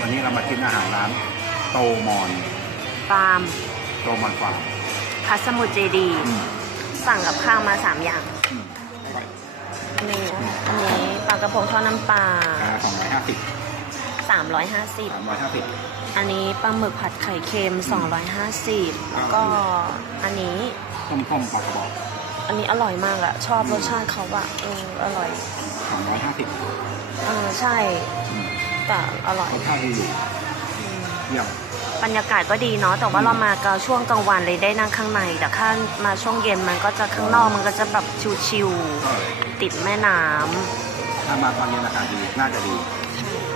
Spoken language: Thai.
วันนี้เรามากินอาหารร้านโตมอนฟาร์มโตมอนฟาร์มพัสมุทรเจดี อืมสั่งกับข้าวมาสามอย่าง อืมอันนี้อันนี้ปลากระพงทอดน้ำปลาสองร้อยห้าสิบ350สามร้อยห้าสิบ อันนี้ปลาหมึกผัดไข่เค็ม250แล้วก็อันนี้ ต้มต้มปลากระบอกอันนี้อร่อยมากอะชอบรสชาติเขาอะเอออร่อยสองร้อยห้าสิบ เออใช่ แต่อร่อยรสชาติดีอยู่อืมเยี่ยมบรรยากาศก็ดีเนาะแต่ว่าเรามาก็ช่วงกลางวันเลยได้นั่งข้างใน แต่ถ้ามาช่วงเย็นมันก็จะข้างนอกมันก็จะแบบชิวก็ๆติดแม่น้ำถ้ามาตอนเย็นอากาศดีน่าจะดีใ